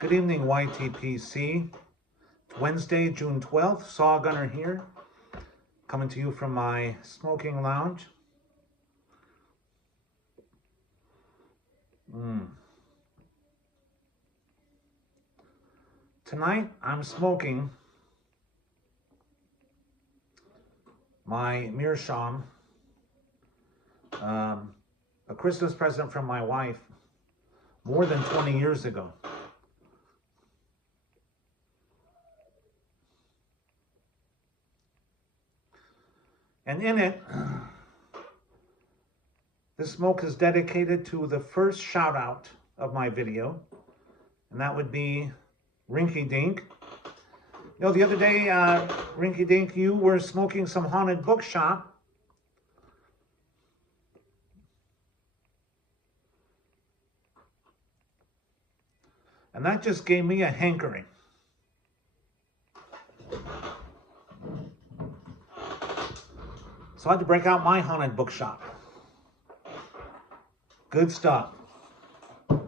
Good evening, YTPC. Wednesday, June 12th. Saw Gunner here, coming to you from my smoking lounge. Tonight, I'm smoking my Meerschaum, a Christmas present from my wife more than 20 years ago. And in it, this smoke is dedicated to the first shout out of my video, and that would be Rinky Dink. You know, the other day, Rinky Dink, you were smoking some haunted bookshop. And that just gave me a hankering. So I had to break out my haunted bookshop. Good stuff. You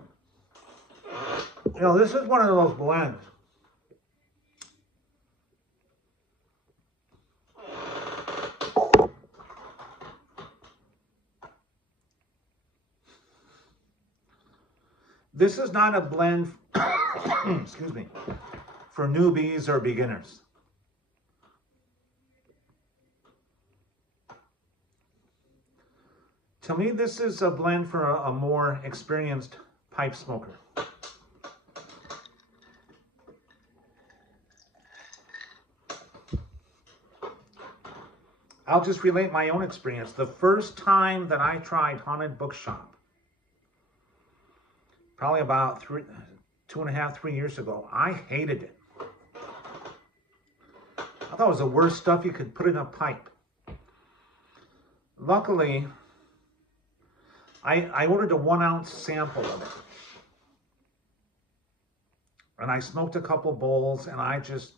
know, this is one of those blends. This is not a blend, excuse me, for newbies or beginners. To me, this is a blend for a more experienced pipe smoker. I'll just relate my own experience. The first time that I tried haunted bookshop, probably about 2.5, 3 years ago, I hated it. I thought it was the worst stuff you could put in a pipe. Luckily, I ordered a 1 ounce sample of it. And I smoked a couple bowls and I just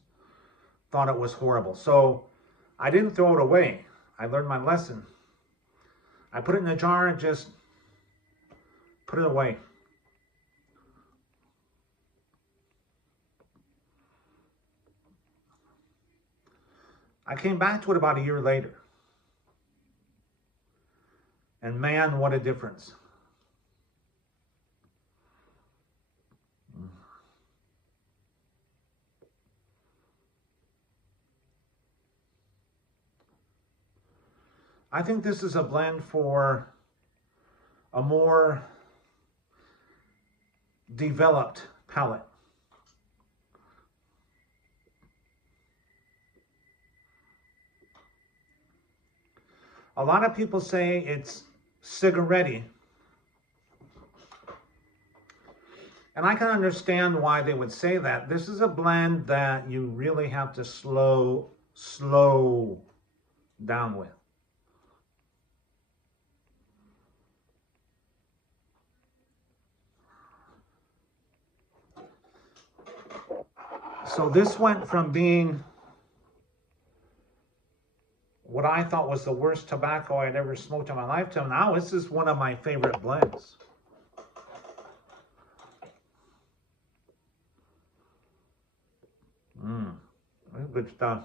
thought it was horrible. So I didn't throw it away. I learned my lesson. I put it in a jar and just put it away. I came back to it about a year later. And man, what a difference. I think this is a blend for a more developed palate. A lot of people say it's cigarette-y. And I can understand why they would say that. This is a blend that you really have to slow down with. So this went from being what I thought was the worst tobacco I'd ever smoked in my lifetime. Now this is one of my favorite blends. Good stuff.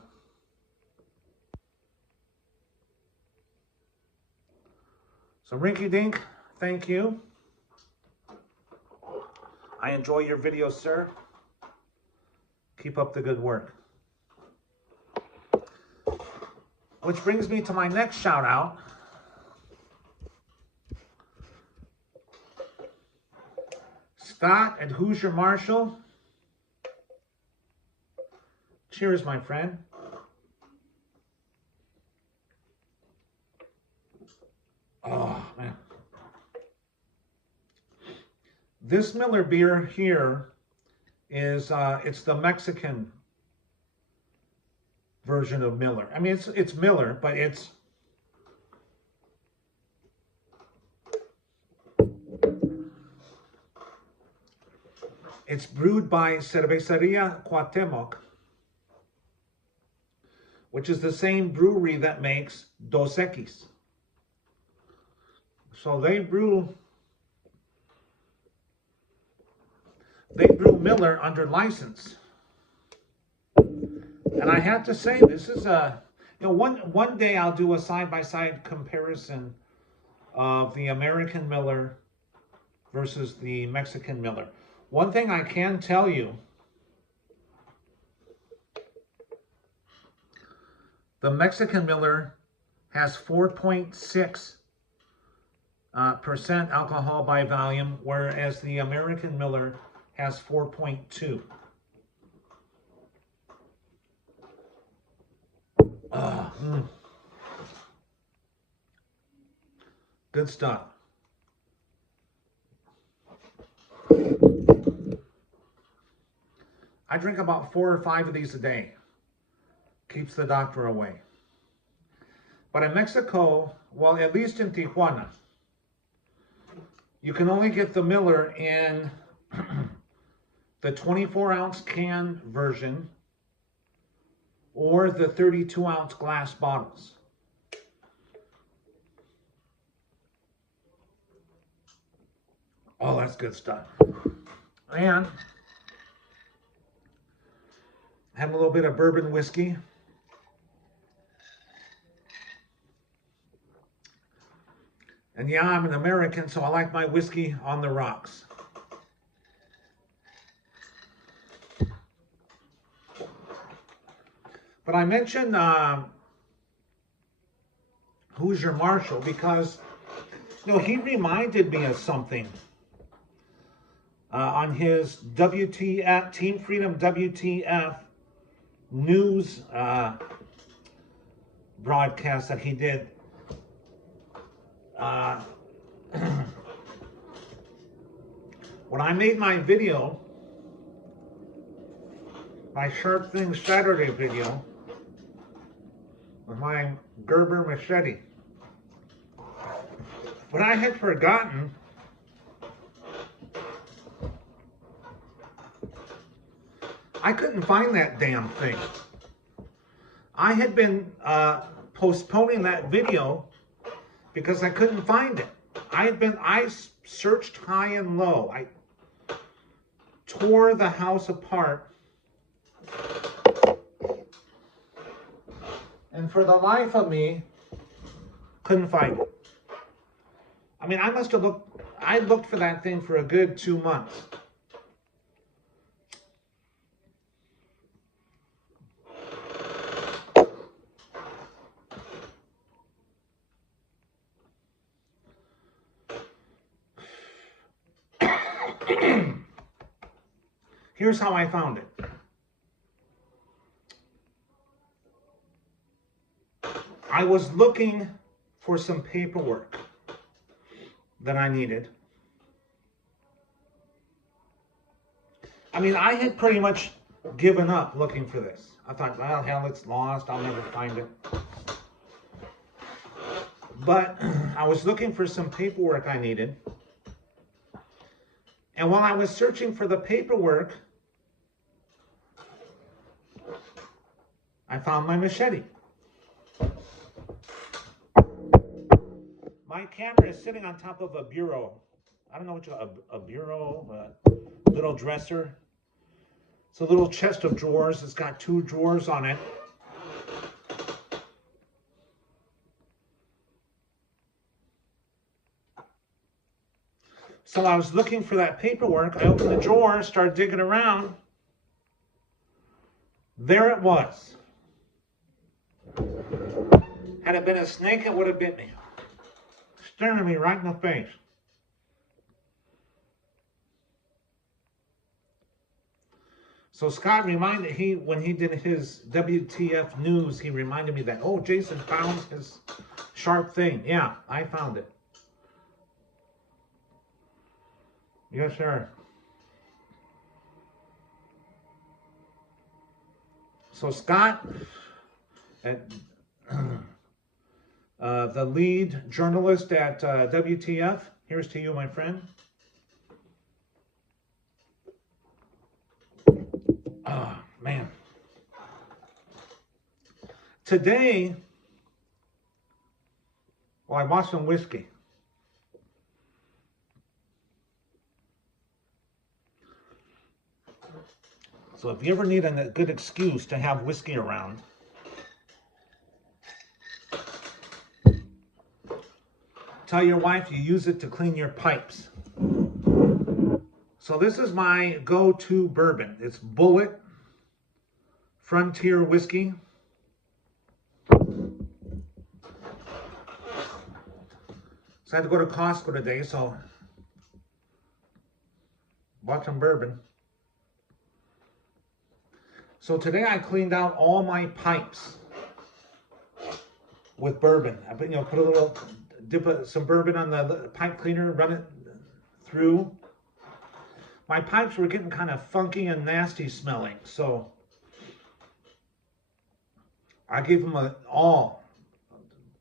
So Rinky Dink, thank you. I enjoy your videos, sir. Keep up the good work. Which brings me to my next shout out. Scott at Hoosier Marshall. Cheers, my friend. Oh, man. This Miller beer here is, it's the Mexican version of Miller. I mean, it's Miller, but it's brewed by Cerveceria Cuauhtemoc, which is the same brewery that makes Dos Equis. So they brew they brew Miller under license. And I have to say, this is a, one day I'll do a side-by-side comparison of the American Miller versus the Mexican Miller. One thing I can tell you, the Mexican Miller has 4.6% alcohol by volume, whereas the American Miller has 4.2. Good stuff. I drink about 4 or 5 of these a day. Keeps the doctor away. But in Mexico, well, at least in Tijuana, you can only get the Miller in the 24-ounce can version or the 32-ounce glass bottles. Oh, that's good stuff. And have a little bit of bourbon whiskey. And yeah, I'm an American, so I like my whiskey on the rocks. But I mentioned Who's Your Marshal because, he reminded me of something on his WTF, Team Freedom WTF news broadcast that he did. When I made my video, my Sharp Things Saturday video, with my Gerber machete, but I had forgotten I couldn't find that damn thing. I had been postponing that video because I couldn't find it. I searched high and low. I tore the house apart. And for the life of me, couldn't find it. I mean, I looked for that thing for a good 2 months. Here's how I found it. I was looking for some paperwork that I needed. I mean, I had pretty much given up looking for this. I thought, well, hell, it's lost. I'll never find it. But I was looking for some paperwork I needed. And while I was searching for the paperwork, I found my machete. My camera is sitting on top of a bureau. I don't know what a bureau, a little dresser. It's a little chest of drawers. It's got 2 drawers on it. So I was looking for that paperwork. I opened the drawer, started digging around. There it was. Had it been a snake, it would have bit me. Staring at me right in the face. So Scott reminded, when he did his WTF news, he reminded me that, oh, Jason found his sharp thing. Yeah, I found it. Yes, sir. So Scott, the lead journalist at WTF, here's to you, my friend. Oh, man. Today, well, I bought some whiskey. So if you ever need a good excuse to have whiskey around, tell your wife you use it to clean your pipes. So this is my go-to bourbon. It's Bullet Frontier Whiskey. So I had to go to Costco today, so bought some bourbon. So today I cleaned out all my pipes with bourbon. I put, put a little dip some bourbon on the pipe cleaner, run it through. My pipes were getting kind of funky and nasty smelling, so I gave them all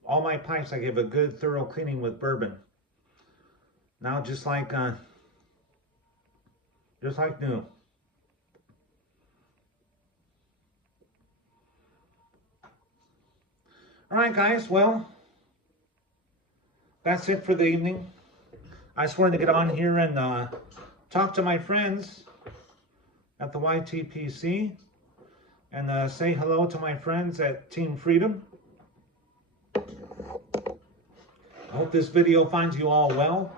my pipes. I gave a good thorough cleaning with bourbon. Now just like new. All right, guys. Well, that's it for the evening. I just wanted to get on here and talk to my friends at the YTPC and say hello to my friends at Team Freedom. I hope this video finds you all well,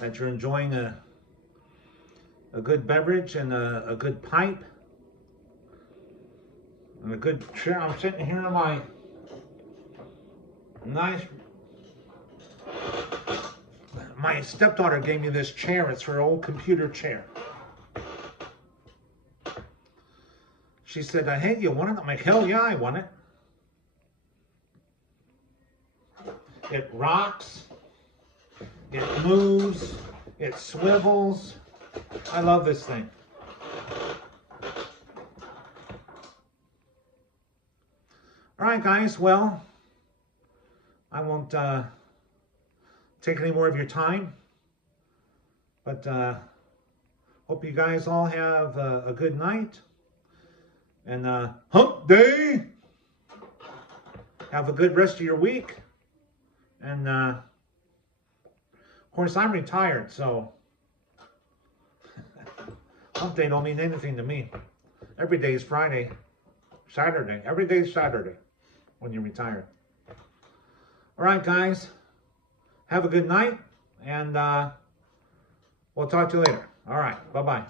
that you're enjoying a good beverage and a good pipe and a good chair. I'm sitting here in my nice, my stepdaughter gave me this chair. It's her old computer chair. She said, hey, you want it? I'm like, hell yeah, I want it. It rocks, it moves, it swivels. I love this thing. All right, guys, well, I won't take any more of your time, but hope you guys all have a good night, and hump day. Have a good rest of your week. And, of course, I'm retired, so hump day don't mean anything to me. Every day is Friday, Saturday. Every day is Saturday when you're retired. All right, guys. Have a good night, and we'll talk to you later. All right. Bye-bye.